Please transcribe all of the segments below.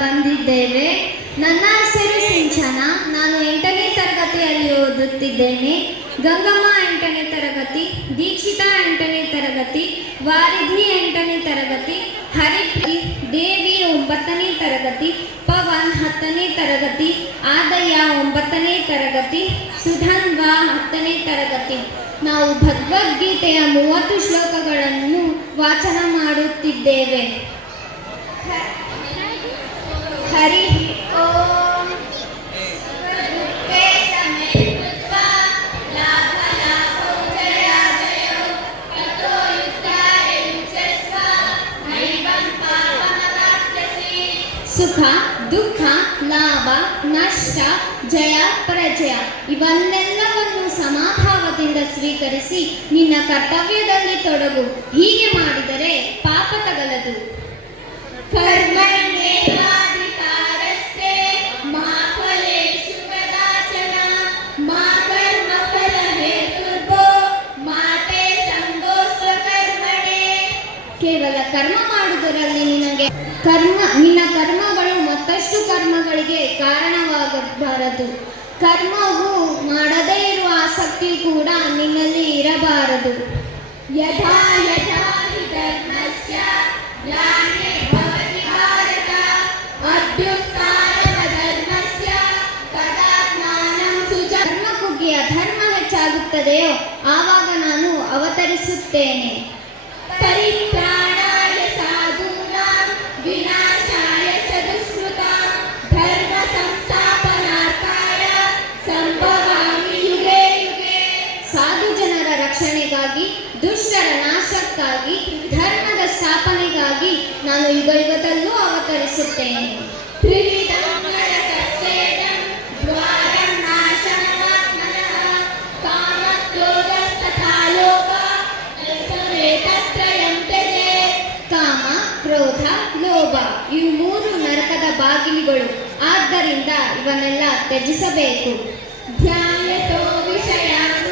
ಬಂದಿದ್ದೇವೆ. ನನ್ನ ಹೆಸರು ಸಿಂಚನ. ನಾನು 8ನೇ ತರಗತಿಯಲ್ಲಿ ಓದುತ್ತಿದ್ದೇನೆ. ಗಂಗಮ್ಮ 8ನೇ ತರಗತಿ, ದೀಕ್ಷಿತಾ 8ನೇ ತರಗತಿ, ವಾರಿಧಿ 8ನೇ ತರಗತಿ, ಹರಿಪ್ರಿ ದೇವಿ 9ನೇ ತರಗತಿ, ಪವನ್ 10ನೇ ತರಗತಿ, ಆದಯ್ಯ 9ನೇ ತರಗತಿ, ಸುಧನ್ವ 10ನೇ ತರಗತಿ. ನಾವು ಭಗವದ್ಗೀತೆಯ 30 ಶ್ಲೋಕಗಳನ್ನು ವಾಚನ ಮಾಡುತ್ತಿದ್ದೇವೆ. ಹರಿ ಓಂ. ಸುಖ ದುಃಖ ಲಾಭ ನಷ್ಟ ಜಯ ಪರಾಜಯ ಇವನ್ನೆಲ್ಲವನ್ನು ಸಮಭಾವದಿಂದ ಸ್ವೀಕರಿಸಿ ನಿನ್ನ ಕರ್ತವ್ಯದಲ್ಲಿ ತೊಡಗು. ಹೀಗೆ ಮಾಡಿದರೆ ಪಾಪ ತಗಲದು. ಕೇವಲ ಕರ್ಮ ಮಾಡುವುದರಲ್ಲಿ ನಿನ್ನ ಕರ್ಮಗಳು ಮತ್ತಷ್ಟು ಕರ್ಮಗಳಿಗೆ ಕಾರಣವಾಗಬಾರದು. ಕರ್ಮವು ಮಾಡದೇ ಇರುವ ಆಸಕ್ತಿ ಕೂಡ ನಿನ್ನಲ್ಲಿ ಇರಬಾರದು. ಯಥಾ ಯಥಾ ಹಿ ಧರ್ಮಸ್ಯ ಗ್ಲಾನಿರ್ ಭವತಿ ಭಾರತ ಅಭ್ಯುತ್ಥಾನಂ ಧರ್ಮಸ್ಯ ತದಾತ್ಮಾನಂ ಸುಜ. ಧರ್ಮ ಕುಗ್ಗಿ ಅಧರ್ಮ ಹೆಚ್ಚಾಗುತ್ತದೆಯೋ ಆವಾಗ ನಾನು ಅವತರಿಸುತ್ತೇನೆ. ಪರಿತ್ರಾಣಾಯ ಸಾಧೂನಾಂ ವಿನಾಶಾಯ ಚ ದುಷ್ಕೃತಾಂ ಧರ್ಮ ಸಂಸ್ಥಾಪನಾರ್ಥಾಯ ಸಂಭವಾಮಿ ಯುಗೇ ಯುಗೇ. ಸಾಧು ಜನರ ರಕ್ಷಣೆಗಾಗಿ, ದುಷ್ಟರ ನಾಶಕ್ಕಾಗಿ, ಧರ್ಮದ ಸ್ಥಾಪನೆಗಾಗಿ ನಾನು ಯುಗ ಯುಗದಲ್ಲೂ ಅವತರಿಸುತ್ತೇನೆ. ಕಾಮ, ಕ್ರೋಧ, ಲೋಭ ಇವು 3 ನರಕದ ಬಾಗಿಲುಗಳು. ಆದ್ದರಿಂದ ಇವನ್ನೆಲ್ಲ ತ್ಯಜಿಸಬೇಕು. ಧ್ಯಾಯತೋ ವಿಷಯಾನ್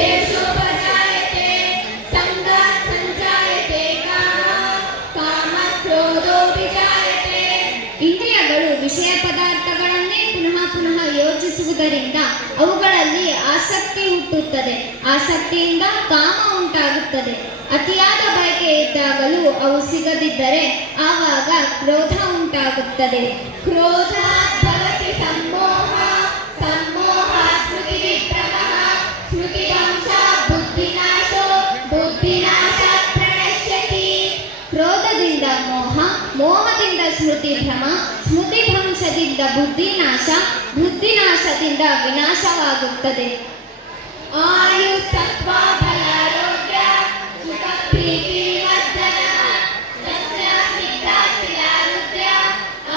ಸಂಗಸ್ಯೇಷೋಪಜಾಯತೆ ಸಂಗಾತ್ ಸಂಜಾಯತೆ ಕಾಮ ಕ್ರೋಧೋ ವಿಜಾಯತೆ. ಇಂದ್ರಿಯಗಳು ವಿಷಯ ಪದಾರ್ಥಗಳನ್ನೇ ಪುನಃ ಯೋಚಿಸುವುದರಿಂದ ಅವುಗಳಲ್ಲಿ ಆಸಕ್ತಿ ಹುಟ್ಟುತ್ತದೆ. ಆಸಕ್ತಿಯಿಂದ ಕಾಮ ಉಂಟಾಗುತ್ತದೆ. ಅತಿಯಾದ ಬಯಕೆ ಇದ್ದಾಗಲೂ ಅವು ಸಿಗದಿದ್ದರೆ ಆವಾಗ ಕ್ರೋಧ ಉಂಟಾಗುತ್ತದೆ. ಕ್ರೋಧ ಭವತಿ ಸಂಮೋಹ, ಸಂಮೋಹ ಸ್ಮೃತಿ ವಿಭ್ರಮಃ, ಸ್ಮೃತಿ ವಂಶ ಬುದ್ಧಿನಾಶೋ, ಬುದ್ಧಿನಾಶ ಪ್ರಣಶ್ಯತಿ. ಕ್ರೋಧದಿಂದ ಮೋಹ, ಮೋಹದಿಂದ ಸ್ಮೃತಿ ಭ್ರಮ, ಸ್ಮೃತಿ ಭ್ರಂಶದಿಂದ ಬುದ್ಧಿನಾಶ, ಬುದ್ಧಿನಾಶದಿಂದ ವಿನಾಶವಾಗುತ್ತದೆ. ಆಯು ಸತ್ವ ಬಲಾರೋಗ್ಯ ಸುಖ ಪ್ರೀತಿ ವರ್ಧನ ಸಸ್ಯ ಸ್ನಿಗ್ಧ ಸ್ಥಿರಾರುದ್ಯ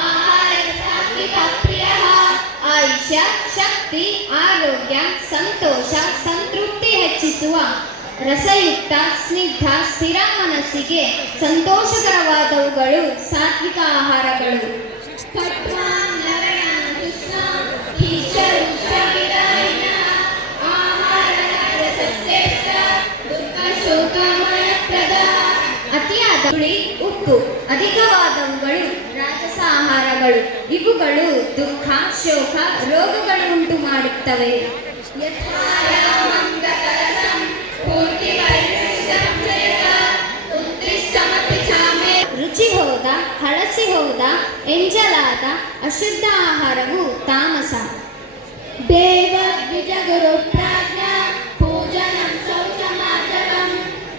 ಆಹಾರ ಸಾತ್ವಿಕ ಪ್ರಿಯಃ. ಆಯುಷ್ಯ, ಶಕ್ತಿ, ಆರೋಗ್ಯ, ಸಂತೋಷ, ಸಂತೃಪ್ತಿ ಹೆಚ್ಚಿಸುವ ರಸಯುಕ್ತ, ಸ್ನಿಗ್ಧ, ಸ್ಥಿರ ಮನಸ್ಸಿಗೆ ಸಂತೋಷಕರವಾದವುಗಳು ಸಾತ್ವಿಕ ಆಹಾರಗಳು. ಅತಿಯಾದ ಹುಳಿ, ಉಪ್ಪು ಅಧಿಕವಾದವುಗಳು ರಾಜಸ ಆಹಾರಗಳು. ಇವುಗಳು ದುಃಖ, ಶೋಕ, ರೋಗಗಳು ಉಂಟು ಮಾಡುತ್ತವೆ. ರುಚಿ ಹೋದ, ಹಳಸಿ ಹೋದ, ಎಂಜಲಾದ ಅಶುದ್ಧ ಆಹಾರವು ತಾಮಸ. ದೇವ ದ್ವಿಜ ಗುರು ಪ್ರಾಜ್ಞಾ ಪೂಜನಂ ಶೌಚಮಾರ್ಜನಂ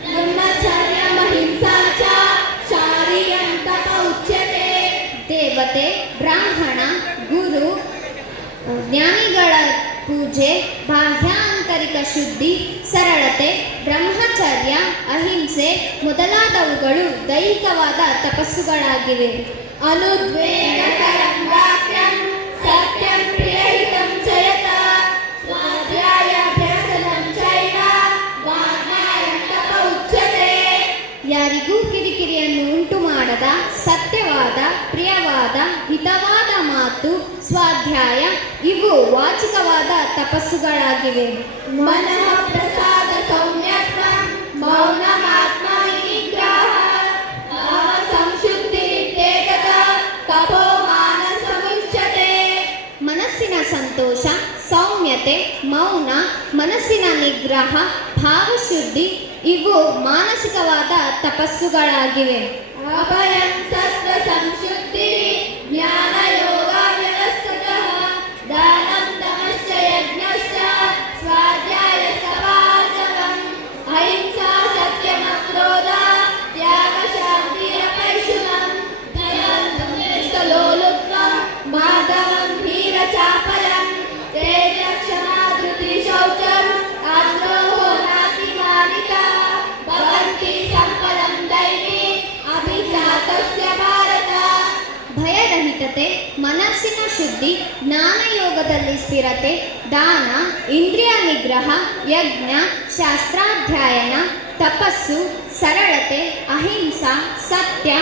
ಬ್ರಹ್ಮಚರ್ಯ ಅಹಿಂಸಾ ಚ ಶಾರೀರಂ ತಪ ಉಚ್ಯತೆ. ದೇವತೆ, ಬ್ರಾಹ್ಮಣ, ಗುರು, ಜ್ಞಾನಿಗಳ ಪೂಜೆ, ಬಾಹ್ಯ ಆಂತರಿಕ ಶುದ್ಧಿ, ಸರಳತೆ, ಬ್ರಹ್ಮಚರ್ಯ, ಅಹಿಂಸೆ ಮೊದಲಾದವುಗಳು ದೈಹಿಕವಾದ ತಪಸ್ಸುಗಳಾಗಿವೆ. ಅನುದ್ವೇಗಕರಂ ವಾಕ್ಯಂ ಸತ್ಯಂ ಪ್ರಿಯಹಿತಂ ಚಯತ ಸ್ವಾಧ್ಯಾಯಾಭ್ಯಾಸನಂ ಚೈವ ವಾಜ್ಞಾಯಂ ತಪ ಉಚ್ಯತೆ. ಯಾರಿಗೂ ಕಿರಿಕಿರಿಯನ್ನು ಉಂಟು ಮಾಡದ ಸತ್ಯವಾದ, ಪ್ರಿಯವಾದ, ಹಿತವಾದ ಮಾತು, ಸ್ವಾಧ್ಯಾಯ ಇವು ವಾಚಿಕವಾದ ತಪಸ್ಸುಗಳಾಗಿವೆ. ಮನಃ ಪ್ರಸಾದ ಸೌಮ್ಯತ್ವಂ ಮೌನಮಾತ್ಮ ನಿಗ್ರಹ ಸಂಶುದ್ಧಿ ನಿರ್ದೇಕತಾ ಸೌಮ್ಯತೆ, ಮೌನ, ಮನಸ್ಸಿನ ನಿಗ್ರಹ, ಭಾವಶುದ್ಧಿ ಇವು ಮಾನಸಿಕವಾದ ತಪಸ್ಸುಗಳಾಗಿವೆ. ಅಭಯಂ ಸತ್ವ ಸಂಶುದ್ಧಿ ಜ್ಞಾನ ಯೋಗ ವ್ಯವಸ್ಥತಃ ದಾನಂ ತಮಶ್ಚ ಯಜ್ಞಶ್ಚ ಸ್ವಾಧ್ಯಾಯ ಸವಾರ್ಧವಂ ಅಹಿಂಸಾ ಸತ್ಯಂ ಅಕ್ರೋಧ ತ್ಯಾಗ ಶಾಂತಿರಪೈಶುನಂ ದಯಾಲೋಲುತ್ವಂ ಮಾಧವಂ ಧೀರ ಚಾಪಲಂ ತೇಜ ಕ್ಷಮಾ ಧೃತಿ ಶೌಚಂ ಆದ್ರೋಹೋ ನಾತಿಮಾನಿತಾ ಭವಂತಿ ಸಂಪದಂ ದೈವಿ ಅಭಿಜಾತಸ್ಯ ಭಾರತ. ಭಯರಹಿತತೆ, ಮನಸ್ಸಿನ ಶುದ್ಧಿ, ಜ್ಞಾನಯೋಗದಲ್ಲಿ ಸ್ಥಿರತೆ, ದಾನ, ಇಂದ್ರಿಯ ನಿಗ್ರಹ, ಯಜ್ಞ, ಶಾಸ್ತ್ರಾಧ್ಯಯನ, ತಪಸ್ಸು, ಸರಳತೆ, ಅಹಿಂಸಾ, ಸತ್ಯ,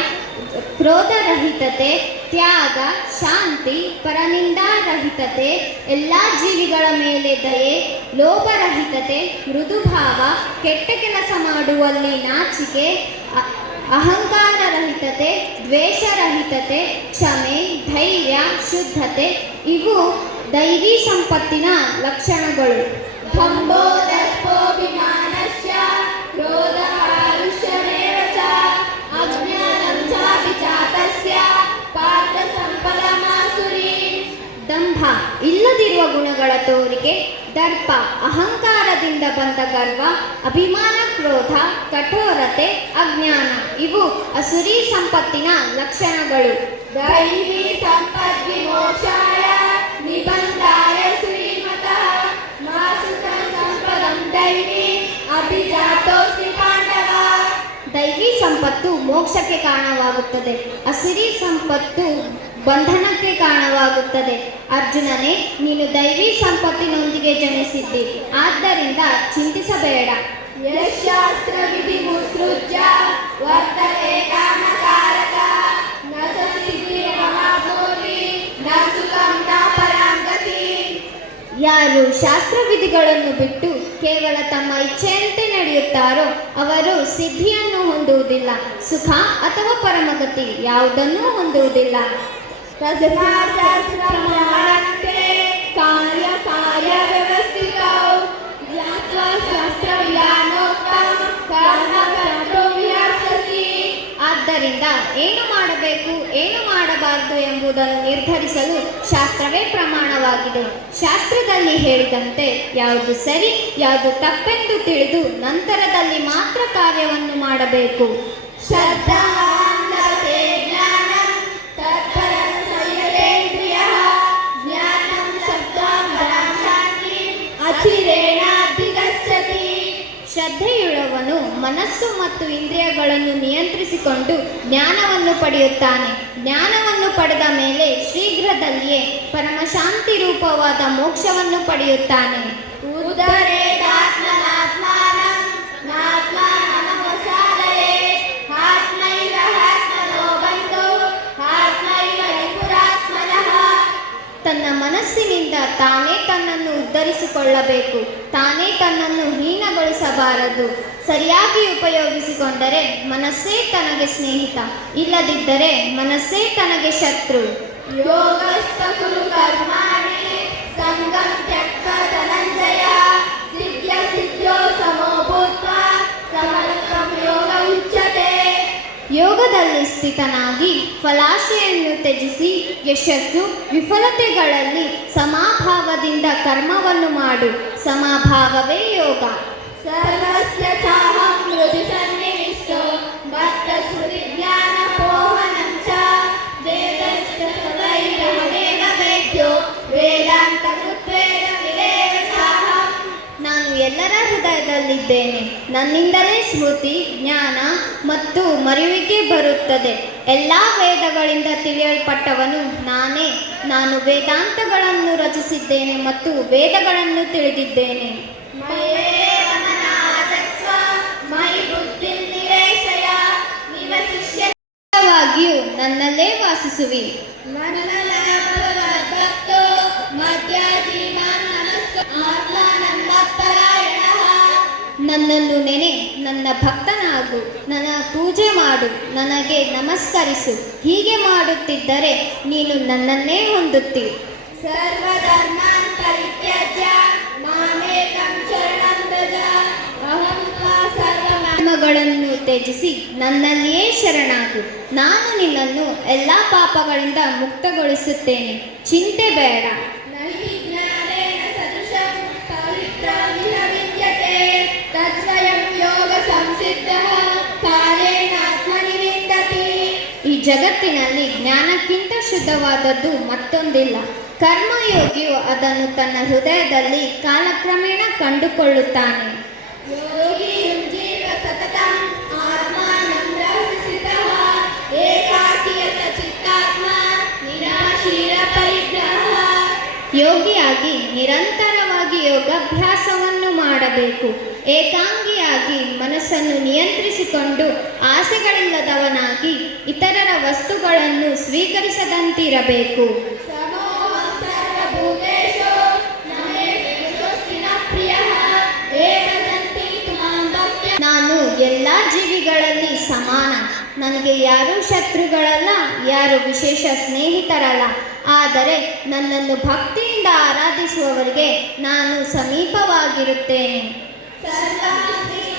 ಕ್ರೋಧರಹಿತತೆ, ತ್ಯಾಗ, ಶಾಂತಿ, ಪರನಿಂದಾರಹಿತತೆ, ಎಲ್ಲ ಜೀವಿಗಳ ಮೇಲೆ ದಯೆ, ಲೋಭರಹಿತತೆ, ಮೃದುಭಾವ, ಕೆಟ್ಟ ಕೆಲಸ ಮಾಡುವಲ್ಲಿ ನಾಚಿಕೆ, ಅಹಂಕಾರರಹಿತತೆ, ದ್ವೇಷರಹಿತತೆ, ಕ್ಷಮೆ, ಧೈರ್ಯ, ಶುದ್ಧತೆ ಇವು ದೈವಿ ಸಂಪತ್ತಿನ ಲಕ್ಷಣಗಳು. ಧಂಭೋ ದರ್ಪೋಭಿಮಾನಶ್ಚ ಕ್ರೋಧ ಪಾರುಷ್ಯಮೇವ ಚ ಅಜ್ಞಾನಂ ಚಾಭಿಜಾತಸ್ಯ ಪಾರ್ಥ ಸಂಪದಮಾಸುರಿ. ದಂಭ ಇಲ್ಲದಿರುವ ಗುಣಗಳ ತೋರಿಕೆ, ದರ್ಪ ಅಹಂಕಾರದಿಂದ ಬಂದ ಗರ್ವ, ಅಭಿಮಾನ, ಕ್ರೋಧ, ಕಠೋರತೆ, ಅಜ್ಞಾನ ಇವು ಅಸುರಿ ಸಂಪತ್ತಿನ ಲಕ್ಷಣಗಳು. ದೈವಿ ಸಂಪದ್ವಿಮೋಕ್ಷಾಯ ನಿಬಂಧಾಯ ಶ್ರೀಮತಃ ಮಾಸುತ ಸಂಪದಂ ದೈವಿ ಅಭಿಜಾತೋಸ್ಮಿ ಪಾಂಡವ. ದೈವಿ ಸಂಪತ್ತು ಮೋಕ್ಷಕ್ಕೆ ಕಾರಣವಾಗುತ್ತದೆ, ಅಸುರಿ ಸಂಪತ್ತು ಬಂಧನಕ್ಕೆ ಕಾರಣವಾಗುತ್ತದೆ. ಅರ್ಜುನನೇ, ನೀನು ದೈವಿ ಸಂಪತ್ತಿನೊಂದಿಗೆ ಜನಿಸಿದ್ದಿ, ಆದ್ದರಿಂದ ಚಿಂತಿಸಬೇಡ. ಯಶಾಸ್ತ್ರ ವಿಧಿ ಮುತ್ಸೃಜ್ಯ ವರ್ತತೆ ಕಾಮಕಾರಕ ನ ಸ ಸಿದ್ಧಿರ್ಮಹಾಭೂತಿ ನ ಸುಖಂ ನ ಪರಾಂ ಗತಿ. ಯಾರು ಶಾಸ್ತ್ರವಿಧಿಗಳನ್ನು ಬಿಟ್ಟು ಕೇವಲ ತಮ್ಮ ಇಚ್ಛೆಯಂತೆ ನಡೆಯುತ್ತಾರೋ ಅವರು ಸಿದ್ಧಿಯನ್ನು ಹೊಂದುವುದಿಲ್ಲ, ಸುಖ ಅಥವಾ ಪರಮಗತಿ ಯಾವುದನ್ನೂ ಹೊಂದುವುದಿಲ್ಲ. ತಸ್ಮಾತ್ ಶಾಸ್ತ್ರಪ್ರಮಾಣಂತೆ ಕಾರ್ಯ ಕಾರ್ಯ ವ್ಯವಸ್ಥಿತೌ ಜ್ಞಾತ್ವಾ ಶಾಸ್ತ್ರವಿಧಾನೋಕ್ತಂ ಕರ್ಮ ಕರ್ತುಂ ವಿಹರ್ಷಸಿ. ಆದ್ದರಿಂದ ಏನು ಮಾಡಬೇಕು, ಏನು ಮಾಡಬಾರದು ಎಂಬುದನ್ನು ನಿರ್ಧರಿಸಲು ಶಾಸ್ತ್ರವೇ ಪ್ರಮಾಣವಾಗಿದೆ. ಶಾಸ್ತ್ರದಲ್ಲಿ ಹೇಳಿದಂತೆ ಯಾವುದು ಸರಿ, ಯಾವುದು ತಪ್ಪೆಂದು ತಿಳಿದು ನಂತರದಲ್ಲಿ ಮಾತ್ರ ಕಾರ್ಯವನ್ನು ಮಾಡಬೇಕು. ಶ್ರದ್ಧಾಂಧತೆ ಜ್ಞಾನಂ ತತ್ಪರಂ ಸಂಯತೇಂದ್ರಿಯಃ ಜ್ಞಾನಂ ಶಬ್ದಂ ಪರಂ ಶಾಂತಿ ಅಚಿರೇಣಾಧಿಗಚ್ಚತಿ. ಶ್ರದ್ಧೆಯುಳ್ಳವನು ಮನಸ್ಸು ಮತ್ತು ಇಂದ್ರಿಯಗಳನ್ನು ನಿಯಂತ್ರಿಸಿಕೊಂಡು ಜ್ಞಾನವನ್ನು ಪಡೆಯುತ್ತಾನೆ. ಜ್ಞಾನವನ್ನು ಪಡೆದ ಮೇಲೆ ಶೀಘ್ರದಲ್ಲಿಯೇ ಪರಮಶಾಂತಿ ರೂಪವಾದ ಮೋಕ್ಷವನ್ನು ಪಡೆಯುತ್ತಾನೆ. ಉದರೇದಾತ್ಮನಾತ್ಮಾನಂ ನಾತ್ಮಾನಮವಸಾದಯೇತ್ ಆತ್ಮೈವ ಆತ್ಮನೋ ಬಂಧು ಆತ್ಮೈವ ರಿಪುರಾತ್ಮನಃ. ತನ್ನ ಮನಸ್ಸಿನಿಂದ ತಾನೇ ತನ್ನನ್ನು ಉದ್ಧರಿಸಿಕೊಳ್ಳಬೇಕು, ತಾನೇ ತನ್ನನ್ನು ಹೀನಗೊಳಿಸಬಾರದು. ಸರಿಯಾಗಿ ಉಪಯೋಗಿಸಿಕೊಂಡರೆ ಮನಸ್ಸೇ ತನಗೆ ಸ್ನೇಹಿತ, ಇಲ್ಲದಿದ್ದರೆ ಮನಸ್ಸೇ ತನಗೆ ಶತ್ರು. ಯೋಗಸ್ಥ ಕುರು ಕರ್ಮಾಣಿ ಸಂಗಂ ತ್ಯಕ್ತ್ವಾ ಧನಂಜಯ ಸಿದ್ಧ್ಯ ಸಿದ್ಧ್ಯೋ ಸಮೋ ಭೂತ್ವಾ ಸಮರ್ಥಂ ಯೋಗ ಉಚ್ಯತೆ. ಯೋಗದಲ್ಲಿ ಸ್ಥಿತನಾಗಿ ಫಲಾಶೆಯನ್ನು ತ್ಯಜಿಸಿ ಯಶಸ್ಸು ವಿಫಲತೆಗಳಲ್ಲಿ ಸಮಾಭಾವದಿಂದ ಕರ್ಮವನ್ನು ಮಾಡು. ಸಮಾಭಾವವೇ ಯೋಗ. ಸರ್ವಸ್ಯ ಚಾಹಂ ಹೃದಿ ಸನ್ನಿವಿಷ್ಟೋ ಮತ್ತ ಸ್ಮೃತಿ ಜ್ಞಾನ ಪೋಹನಂ ಚ ವೇದಶ್ಚ ಸದೈರಹಮೇವ ವೇದ್ಯೋ ವೇದಾಂತ ಕೃತ್ವೇನ ವಿದೇವ ಚಾಹಂ. ನಾನು ಎಲ್ಲರ ಹೃದಯದಲ್ಲಿದ್ದೇನೆ, ನನ್ನಿಂದಲೇ ಸ್ಮೃತಿ, ಜ್ಞಾನ ಮತ್ತು ಮರೆಯುವಿಕೆ ಬರುತ್ತದೆ. ಎಲ್ಲ ವೇದಗಳಿಂದ ತಿಳಿಯಲ್ಪಟ್ಟವನು ನಾನೇ. ನಾನು ವೇದಾಂತಗಳನ್ನು ರಚಿಸಿದ್ದೇನೆ ಮತ್ತು ವೇದಗಳನ್ನು ತಿಳಿದಿದ್ದೇನೆ. ಮಯೇವ ಮನಾಧತ್ಸ್ವ ಮಯಿ ಬುದ್ಧಿಂ ನಿವೇಶಯ ನಿವಸಿಷ್ಯ. ನಿಜವಾಗಿಯೂ ನನ್ನಲ್ಲೇ ವಾಸಿಸುವಿ. ಭಕ್ತೋ ಮಧ್ಯಾಜಿ ಮಾಂ ನಮಸ್ಕ ಆತ್ಮಾನಂದಪರಾಯಣಃ. ನನ್ನನ್ನು ನೆನೆ, ನನ್ನ ಭಕ್ತನಾಗು, ನನ್ನ ಪೂಜೆ ಮಾಡು, ನನಗೆ ನಮಸ್ಕರಿಸು. ಹೀಗೆ ಮಾಡುತ್ತಿದ್ದರೆ ನೀನು ನನ್ನನ್ನೇ ಹೊಂದುತ್ತಿ. ಸರ್ವಧರ್ಮಾನ್ ಪರಿತ್ಯಜ್ಯ ವಸ್ತುಗಳನ್ನು ತ್ಯಜಿಸಿ ನನ್ನಲ್ಲಿಯೇ ಶರಣಾಗು. ನಾನು ನಿನ್ನನ್ನು ಎಲ್ಲ ಪಾಪಗಳಿಂದ ಮುಕ್ತಗೊಳಿಸುತ್ತೇನೆ. ಚಿಂತೆ ಬೇಡ. नहि ज्ञानेन सदृशं पवित्रमिह विद्यते तत्स्वयं योगसंसिद्धः कालेनात्मनि विन्दति. ಈ ಜಗತ್ತಿನಲ್ಲಿ ಜ್ಞಾನಕ್ಕಿಂತ ಶುದ್ಧವಾದದ್ದು ಮತ್ತೊಂದಿಲ್ಲ. ಕರ್ಮಯೋಗಿಯು ಅದನ್ನು ತನ್ನ ಹೃದಯದಲ್ಲಿ ಕಾಲಕ್ರಮೇಣ ಕಂಡುಕೊಳ್ಳುತ್ತಾನೆ. योगी युञ्जीव सततम् आत्मानं रहसि स्थितः एकाकीयत चित्तात्मा निराशीरपरिग्रहः. ಯೋಗಿಯಾಗಿ ನಿರಂತರವಾಗಿ ಯೋಗಾಭ್ಯಾಸವನ್ನು ಮಾಡಬೇಕು. ಏಕಾಂಗಿಯಾಗಿ ಮನಸ್ಸನ್ನು ನಿಯಂತ್ರಿಸಿಕೊಂಡು ಆಸೆಗಳಿಲ್ಲದವನಾಗಿ ಇತರರ ವಸ್ತುಗಳನ್ನು ಸ್ವೀಕರಿಸದಂತಿರಬೇಕು. समोह सर्वभूतेषु न मे पुरुषोऽस्ति न प्रियः ये भजन्ति त्वां भक्त्या. ನಾನು ಎಲ್ಲ ಜೀವಿಗಳಲ್ಲಿ ಸಮಾನ. ನನಗೆ ಯಾರೂ ಶತ್ರುಗಳಲ್ಲ, ಯಾರು ವಿಶೇಷ ಸ್ನೇಹಿತರಲ್ಲ. ಆದರೆ ನನ್ನನ್ನು ಭಕ್ತಿಯಿಂದ ಆರಾಧಿಸುವವರಿಗೆ ನಾನು ಸಮೀಪವಾಗಿರುತ್ತೇನೆ. सर्वास्ति